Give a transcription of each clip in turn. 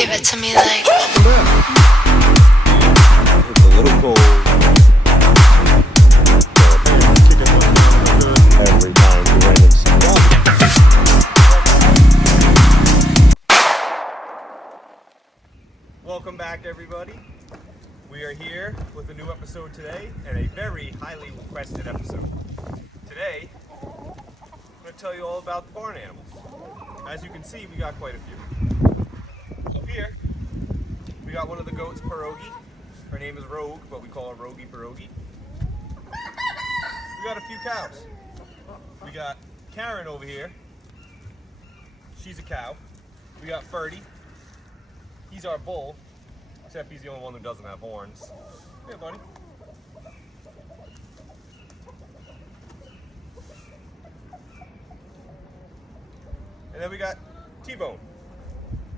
Give it to me like. It's a little cold. Every time you went inside. Welcome back, everybody. We are here with a new episode today, and a very highly requested episode. Today, I'm going to tell you all about the barn animals. As you can see, we got quite a few. So here, we got one of the goats, Pierogi. Her name is Rogue, but we call her Rogie Pierogi. We got a few cows. We got Karen over here. She's a cow. We got Ferdy. He's our bull, except he's the only one who doesn't have horns. Hey, buddy. And then we got T-Bone,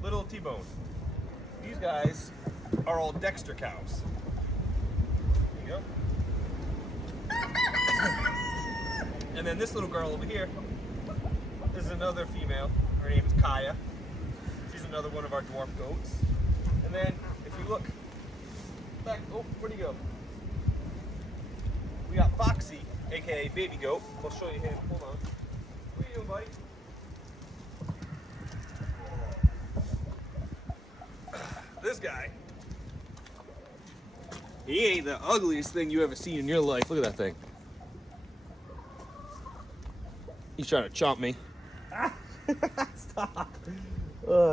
little T-Bone. These guys are all Dexter cows. There you go. And then this little girl over here is another female. Her name is Kaya. She's another one of our dwarf goats. And then, if you look back, oh, where'd he go? We got Foxy, aka Baby Goat. I'll show you him. Hold on. What are you doing, buddy? This guy. He ain't the ugliest thing you ever seen in your life. Look at that thing. He's trying to chomp me. Stop.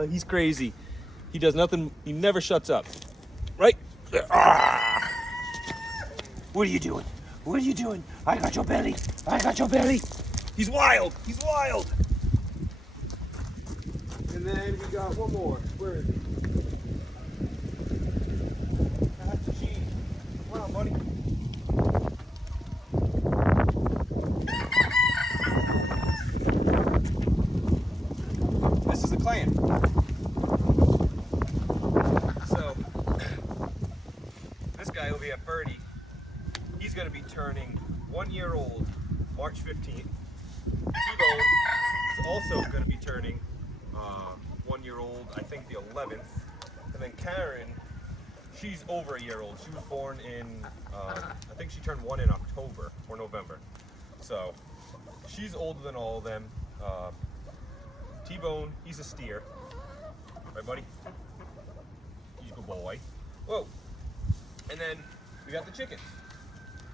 He's crazy. He does nothing. He never shuts up. Right? What are you doing? What are you doing? I got your belly. I got your belly. He's wild. He's wild. And then we got one more. Where is he? That's a cheese. Come on, buddy. This is the clan. So, this guy over here, Birdie, he's going to be turning 1 year old March 15th. T-Bone is also going to be turning 1 year old, I think the 11th. And then Karen, she's over a year old. She was born in, I think she turned 1 in October or November. So, she's older than all of them. T-Bone, he's a steer. Right, buddy? He's a good boy. Whoa. And then we got the chickens.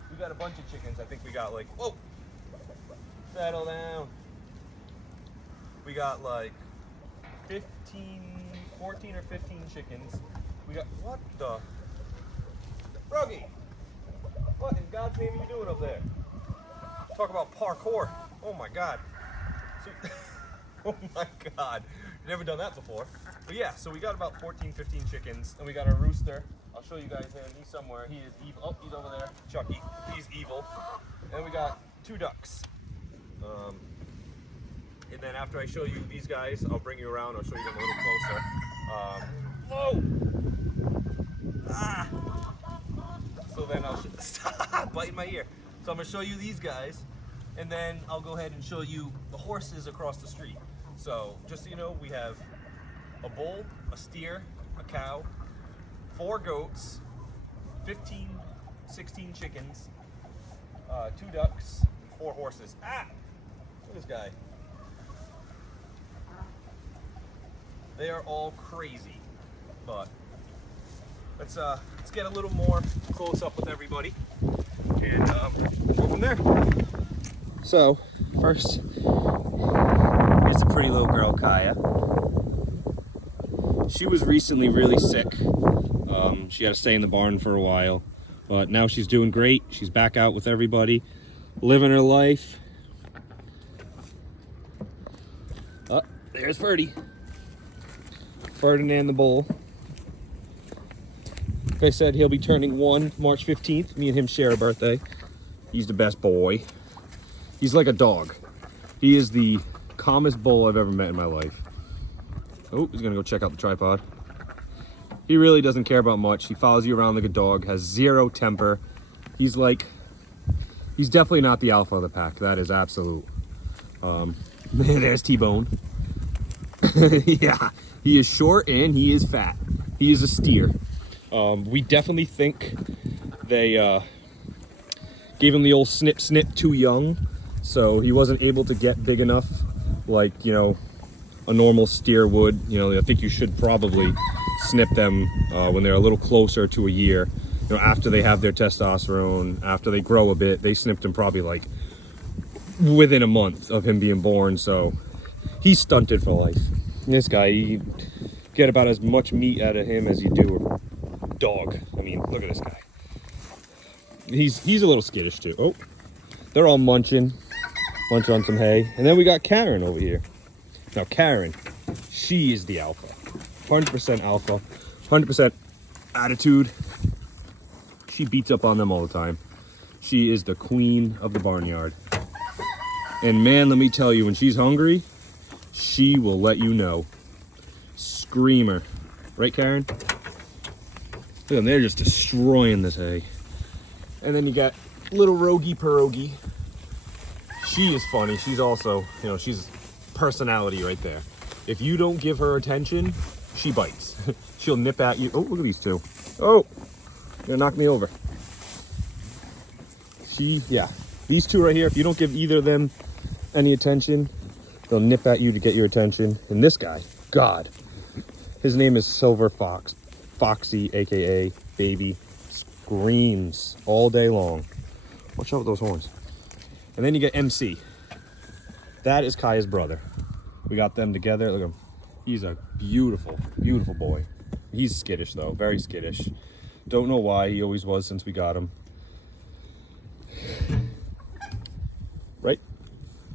We got a bunch of chickens. I think we got like, whoa. Settle down. We got like 14 or 15 chickens. We got, what the? Froggy! What in God's name are you doing up there? Talk about parkour. Oh my God. So, oh my God. You've never done that before. But yeah, so we got about 14, 15 chickens, and we got a rooster. I'll show you guys him. He's somewhere. He is evil. Oh, he's over there. Chucky. He's evil. And we got 2 ducks. And then after I show you these guys, I'll bring you around. I'll show you them a little closer. Whoa! Ah! So then I'll stop biting my ear. So I'm gonna show you these guys, and then I'll go ahead and show you the horses across the street. So just so you know, we have a bull, a steer, a cow, 4 goats, 15, 16 chickens, 2 ducks, and 4 horses. Ah! Look at this guy. They are all crazy, but let's get a little more close up with everybody, and go from there. So first, here's a pretty little girl, Kaya. She was recently really sick. She had to stay in the barn for a while, but now she's doing great. She's back out with everybody, living her life. Oh, there's Ferdy. Ferdinand the bull. Like I said, he'll be turning 1 March 15th. Me and him share a birthday. He's the best boy. He's like a dog. He is the calmest bull I've ever met in my life. Oh, he's gonna go check out the tripod. He really doesn't care about much. He follows you around like a dog, has 0 temper. He's definitely not the alpha of the pack. That is absolute. There's T-Bone. Yeah, He is short and he is fat. He is a steer. We definitely think they gave him the old snip snip too young, so he wasn't able to get big enough like, you know, a normal steer would. You know, I think you should probably snip them when they're a little closer to a year. You know, after they have their testosterone, after they grow a bit. They snipped him probably like within a month of him being born, so he's stunted for life. This guy, you get about as much meat out of him as you do a dog. I mean, look at this guy. He's a little skittish too. Oh, they're all munching on some hay. And then we got Karen over here. Now Karen, she is the alpha. 100% alpha, 100% attitude. She beats up on them all the time. She is the queen of the barnyard. And man, let me tell you, when she's hungry, she will let you know. Screamer. Right, Karen? Look at them, they're just destroying this hay. And then you got little Rogie Pierogi. She is funny. She's also, you know, she's personality right there. If you don't give her attention, she bites. She'll nip at you. Oh, look at these two. Oh, you're gonna knock me over. Yeah, these two right here, if you don't give either of them any attention, they'll nip at you to get your attention. And this guy, God, his name is Silver Fox. Foxy, AKA Baby. Screams all day long. Watch out with those horns. And then you get MC. That is Kaya's brother. We got them together. Look at him. He's a beautiful, beautiful boy. He's skittish though, very skittish. Don't know why, he always was since we got him. Right?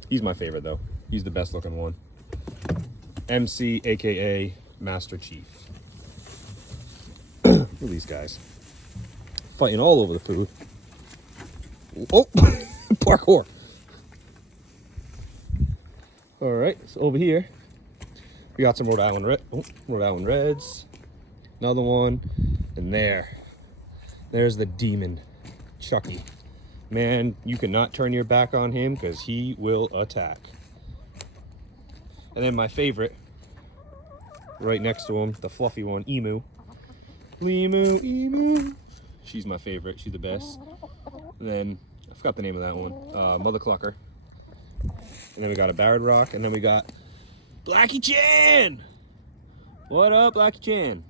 He's my favorite though. He's the best looking one. MC, AKA Master Chief. Look at these guys. Fighting all over the food. Oh, parkour. All right, so over here, we got some Rhode Island Reds. Another one, and there's the demon, Chucky. Man, you cannot turn your back on him because he will attack. And then my favorite, right next to him, the fluffy one, Emu. Emu. She's my favorite. She's the best. And then I forgot the name of that one. Mother Clucker. And then we got a Barred Rock, and then we got Blackie Chan. What up, Blackie Chan?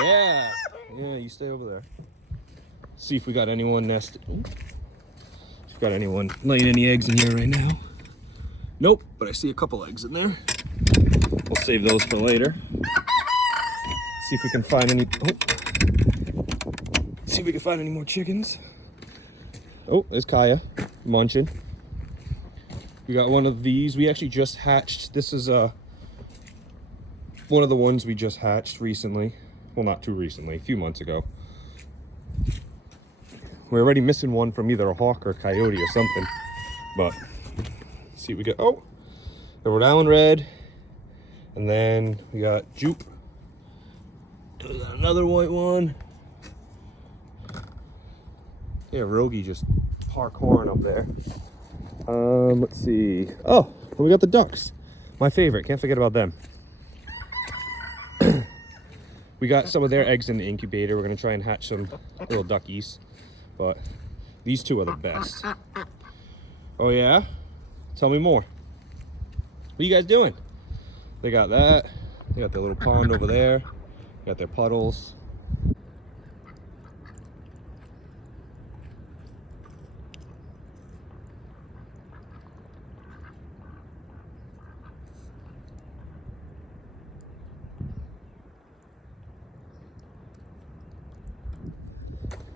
Yeah, you stay over there. See if we got anyone nested. If we got anyone laying any eggs in here right now. Nope, but I see a couple eggs in there. We'll save those for later. See if we can find any. See if we can find any more chickens. Oh, there's Kaya munching. We got one of these. We actually just hatched. This is one of the ones we just hatched recently. Well, not too recently, a few months ago. We're already missing one from either a hawk or a coyote or something. But let's see, we got the Rhode Island Red, and then we got Jupe. We got another white one. Yeah, Rogie just parkouring up there. Let's see. Oh, we got the ducks. My favorite. Can't forget about them. We got some of their eggs in the incubator. We're gonna try and hatch some little duckies, but these two are the best. Oh yeah? Tell me more. What are you guys doing? They got that. They got their little pond over there. They got their puddles.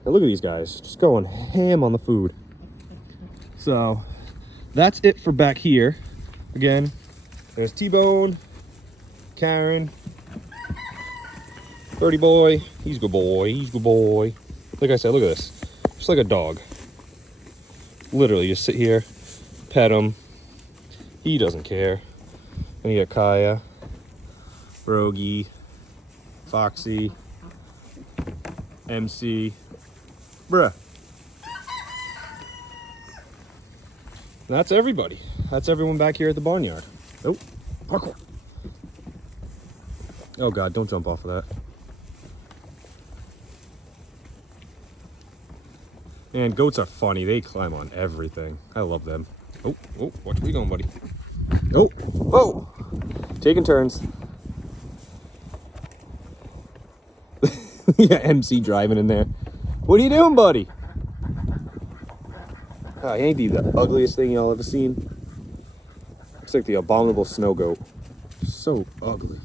And look at these guys, just going ham on the food. So that's it for back here. Again, there's T-Bone, Karen, Birdie boy. He's a good boy. He's a good boy. Like I said, look at this. Just like a dog. Literally, just sit here, pet him. He doesn't care. And you got Kaya, Rogie, Foxy, MC. Bruh. That's everybody. That's everyone back here at the barnyard. Oh, parkour. Oh God, don't jump off of that. And goats are funny. They climb on everything. I love them. Oh, oh, watch where you going, buddy. Oh, whoa. Taking turns. Yeah, MC driving in there. What are you doing, buddy? Oh, he ain't the ugliest thing y'all ever seen. Looks like the abominable snow goat. So ugly.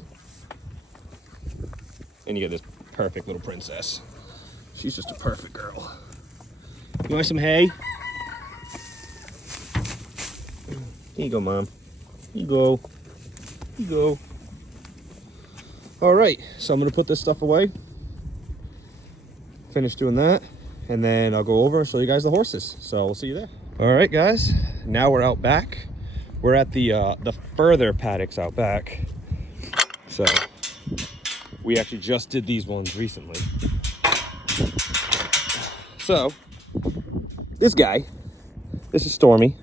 And you get this perfect little princess. She's just a perfect girl. You want some hay? Here you go, Mom. Here you go. Here you go. All right, so I'm gonna put this stuff away. Finish doing that, and then I'll go over and show you guys the horses. So we'll see you there. All right, guys. Now we're out back. We're at the further paddocks out back. So we actually just did these ones recently. So this guy, this is Stormy.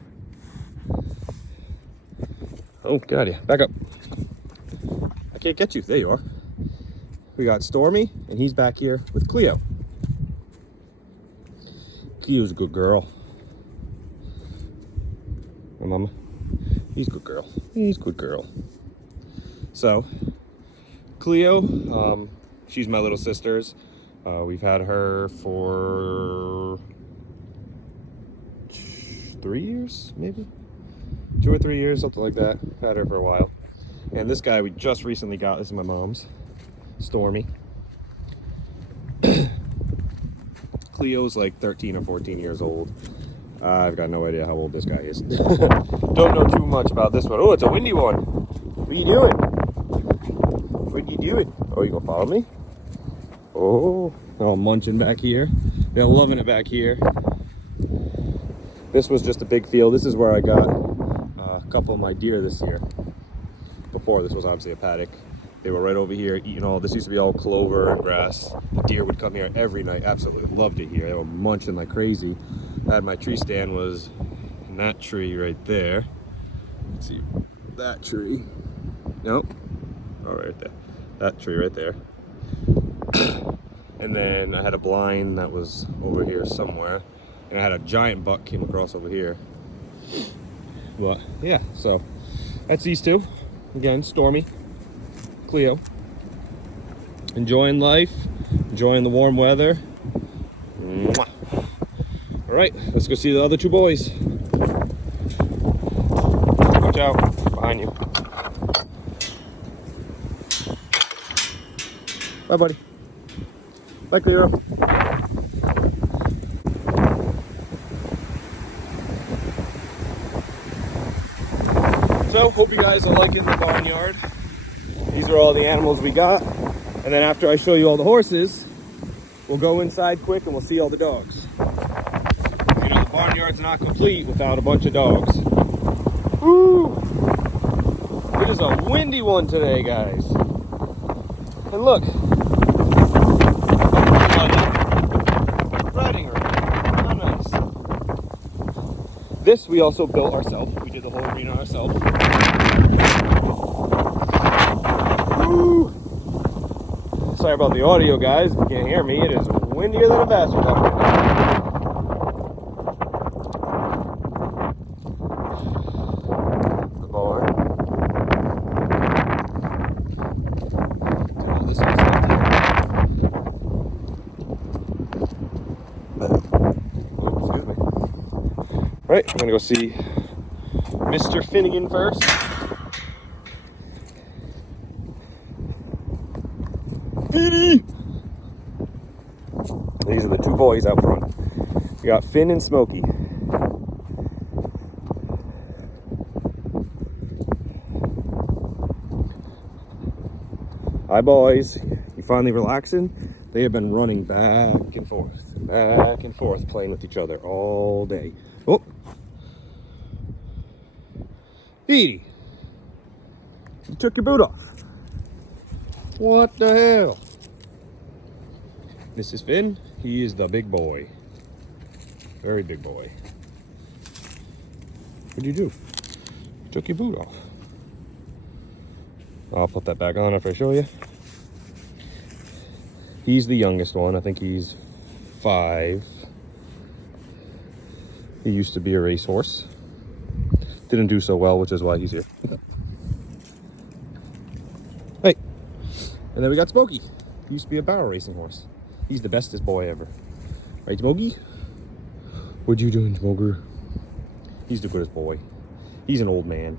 Oh God, yeah. Back up. I can't get you. There you are. We got Stormy, and he's back here with Cleo. Cleo's a good girl. Oh, Mama. He's a good girl. He's a good girl. So, Cleo, she's my little sister's. We've had her for 3 years, maybe? 2 or 3 years, something like that. Had her for a while. And this guy we just recently got, this is my mom's, Stormy. Cleo's like 13 or 14 years old. I've got no idea how old this guy is. Don't know too much about this one. Oh, it's a windy one. What are you doing? What are you doing? Oh, you gonna follow me? Oh, they're all munching back here. They're loving it back here. This was just a big field. This is where I got a couple of my deer this year. Before, this was obviously a paddock. They were right over here eating all, this used to be all clover and grass. The deer would come here every night, absolutely loved it here. They were munching like crazy. I had my tree stand was in that tree right there. Let's see, that tree. Nope, oh, right there. That tree right there. And then I had a blind that was over here somewhere. And I had a giant buck came across over here. But yeah, so that's these two. Again, Stormy, Cleo. Enjoying life, enjoying the warm weather. Mwah. All right, let's go see the other two boys. Watch out, behind you. Bye, buddy. Bye, Cleo. So, hope you guys are liking the barnyard. These are all the animals we got. And then after I show you all the horses, we'll go inside quick and we'll see all the dogs. You know, the barnyard's not complete without a bunch of dogs. Woo! It is a windy one today, guys. And look. Riding ring. How nice. This we also built ourselves. We did the whole arena ourselves. Woo! Sorry about the audio, guys. If you can't hear me, it is windier than a bastard out here. The barn. This one's empty. Oh, excuse me. Right, I'm gonna go see Mr. Finnegan first. These are the two boys out front. We got Finn and Smokey. Hi boys, you finally relaxing? They have been running back and forth, playing with each other all day. Oh, Edie, you took your boot off. What the hell? This is Finn. He is the big boy. Very big boy. What'd you do? You took your boot off. I'll put that back on after I show you. He's the youngest one. I think he's 5. He used to be a racehorse. Didn't do so well, which is why he's here. Hey. And then we got Smokey. He used to be a barrel racing horse. He's the bestest boy ever. Right, Smokey? What you doing, Smoker? He's the goodest boy. He's an old man.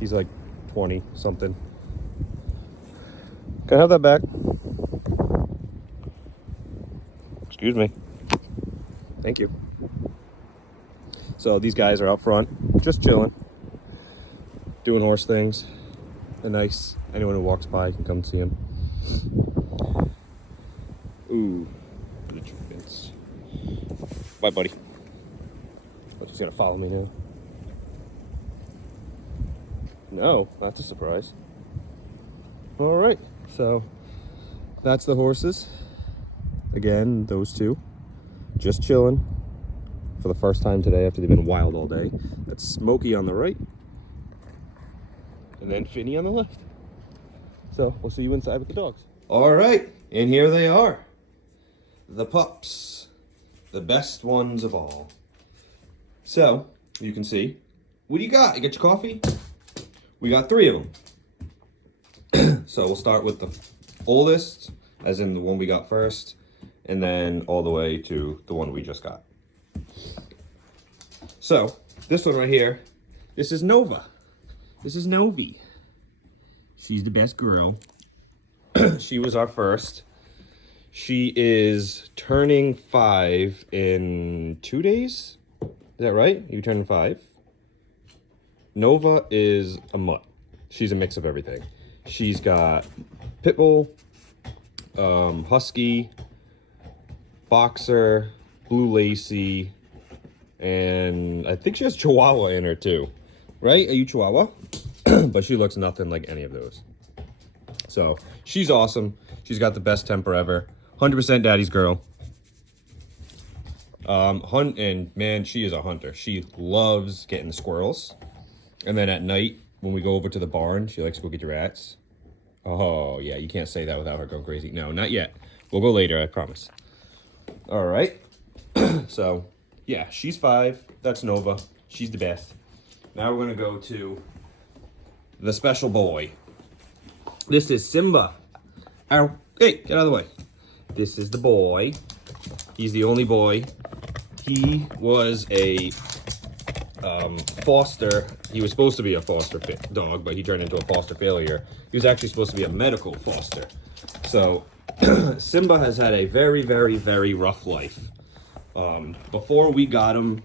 He's like 20 something. Can I have that back? Excuse me. Thank you. So these guys are out front, just chilling, doing horse things. They're nice. Anyone who walks by can come see them. Ooh, the chickens. Bye, buddy. Oh, she's gonna follow me now. No, that's a surprise. All right, so that's the horses. Again, those two, just chilling for the first time today after they've been wild all day. That's Smokey on the right, and then Finny on the left. So we'll see you inside with the dogs. All right, and here they are, the pups, the best ones of all. So you can see, what do you got? You got your coffee? We got 3 of them. So we'll start with the oldest, as in the one we got first, and then all the way to the one we just got. So this one right here, this is Nova. This is Novi. She's the best girl. She was our first. She is turning 5 in 2 days. Is that right? You turning 5? Nova is a mutt. She's a mix of everything. She's got pit bull, husky, boxer, blue lacy, and I think she has Chihuahua in her too. Right? Are you Chihuahua? But she looks nothing like any of those. So she's awesome. She's got the best temper ever. 100% daddy's girl. And man, she is a hunter. She loves getting the squirrels. And then at night, when we go over to the barn, she likes to go get the rats. Oh, yeah, you can't say that without her going crazy. No, not yet. We'll go later, I promise. All right. So, yeah, she's 5. That's Nova. She's the best. Now we're going to go to the special boy. This is Simba. Ow. Hey, get out of the way. This is the boy. He's the only boy. He was a foster. He was supposed to be a foster dog, but he turned into a foster failure. He was actually supposed to be a medical foster. So Simba has had a very, very, very rough life. Before we got him,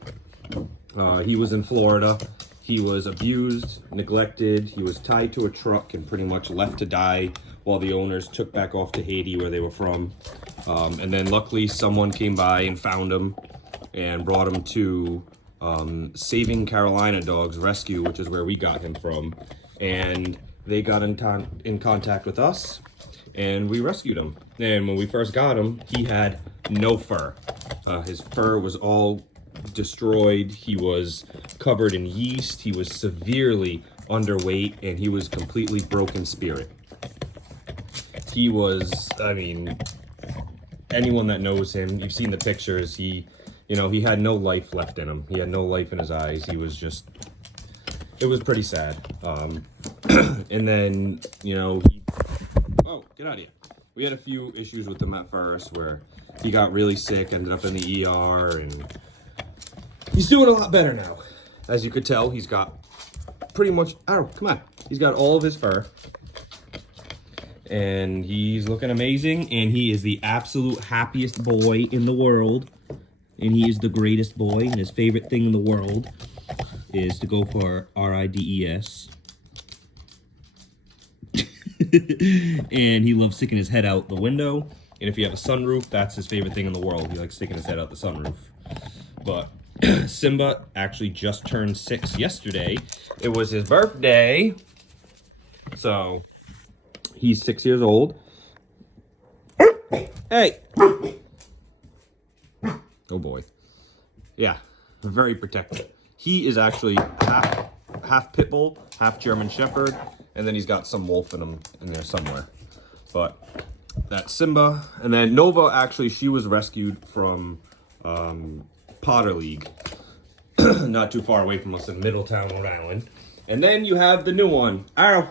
he was in Florida. He was abused, neglected. He was tied to a truck and pretty much left to die while the owners took back off to Haiti, where they were from. And then luckily someone came by and found him and brought him to Saving Carolina Dogs Rescue, which is where we got him from. And they got in contact with us, and we rescued him. And when we first got him, he had no fur. His fur was all destroyed. He was covered in yeast. He was severely underweight, and he was completely broken spirit. He was, I mean, anyone that knows him, you've seen the pictures, he had no life left in him. He had no life in his eyes. He was just, it was pretty sad. And then, oh, get out of here. We had a few issues with him at first where he got really sick, ended up in the ER, and he's doing a lot better now. As you could tell, he's got pretty much, come on. He's got all of his fur. And he's looking amazing, and he is the absolute happiest boy in the world. And he is the greatest boy, and his favorite thing in the world is to go for RIDES. And he loves sticking his head out the window. And if you have a sunroof, that's his favorite thing in the world. He likes sticking his head out the sunroof. But Simba actually just turned 6 yesterday. It was his birthday. So he's 6 years old. Hey! Oh boy. Yeah, very protective. He is actually half pit bull, half German Shepherd, and then he's got some wolf in him in there somewhere. But that's Simba. And then Nova, actually, she was rescued from Potter League, not too far away from us in Middletown, Rhode Island. And then you have the new one, Arrow.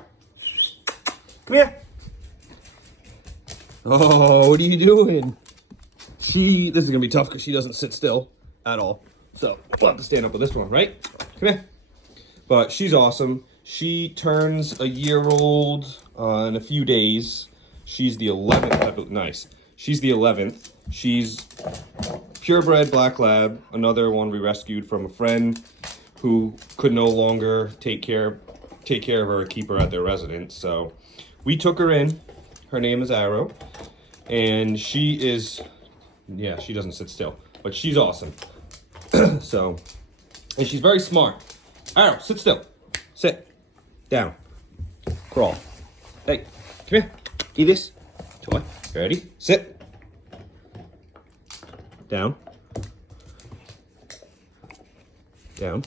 Come here. Oh, what are you doing? This is gonna be tough because she doesn't sit still at all. So we'll have to stand up with this one, right? Come here. But she's awesome. She turns a year old in a few days. She's the 11th. I believe. Nice. She's the 11th. She's purebred black lab. Another one we rescued from a friend who could no longer take care of her or keep her at their residence. So we took her in. Her name is Arrow, and she is, yeah, she doesn't sit still, but she's awesome. So, and she's very smart. Arrow, sit still. Sit. Down. Crawl. Hey, come here. Eat this. Toy. Ready? Sit. Down. Down.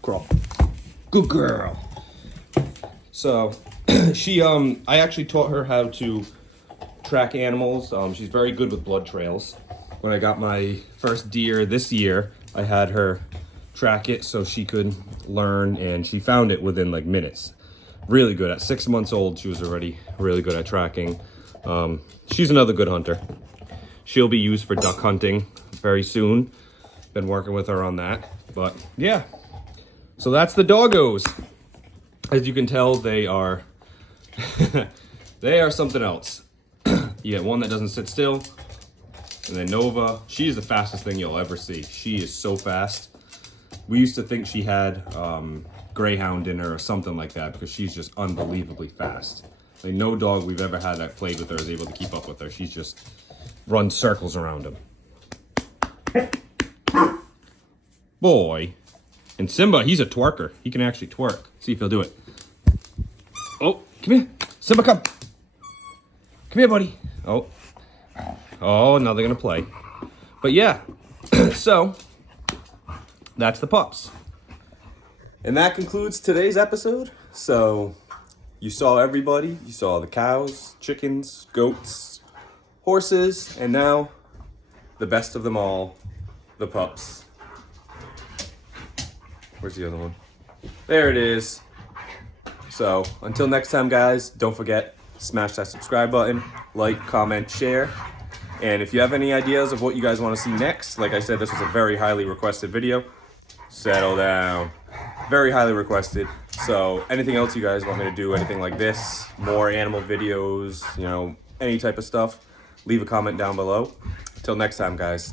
Crawl. Good girl. So, I actually taught her how to track animals. She's very good with blood trails. When I got my first deer this year, I had her track it so she could learn, and she found it within like minutes. Really good. At 6 months old, she was already really good at tracking. She's another good hunter. She'll be used for duck hunting very soon. Been working with her on that. But yeah, so that's the doggos. As you can tell, they are they are something else. You get one that doesn't sit still, and then Nova. She's the fastest thing you'll ever see. She is so fast. We used to think she had Greyhound in her or something like that because she's just unbelievably fast. Like, no dog we've ever had that played with her is able to keep up with her. She's just runs circles around him. Boy. And Simba, he's a twerker. He can actually twerk. See if he'll do it. Oh, come here. Simba, come. Come here, buddy. Oh. Oh, now they're going to play. But yeah, so that's the pups. And that concludes today's episode. So you saw everybody. You saw the cows, chickens, goats, horses, and now the best of them all, the pups. Where's the other one? There it is. So until next time, guys, don't forget, smash that subscribe button, like, comment, share. And if you have any ideas of what you guys want to see next, like I said, this was a very highly requested video. Settle down. Very highly requested. So anything else you guys want me to do, anything like this, more animal videos, you know, any type of stuff, leave a comment down below. Till next time, guys.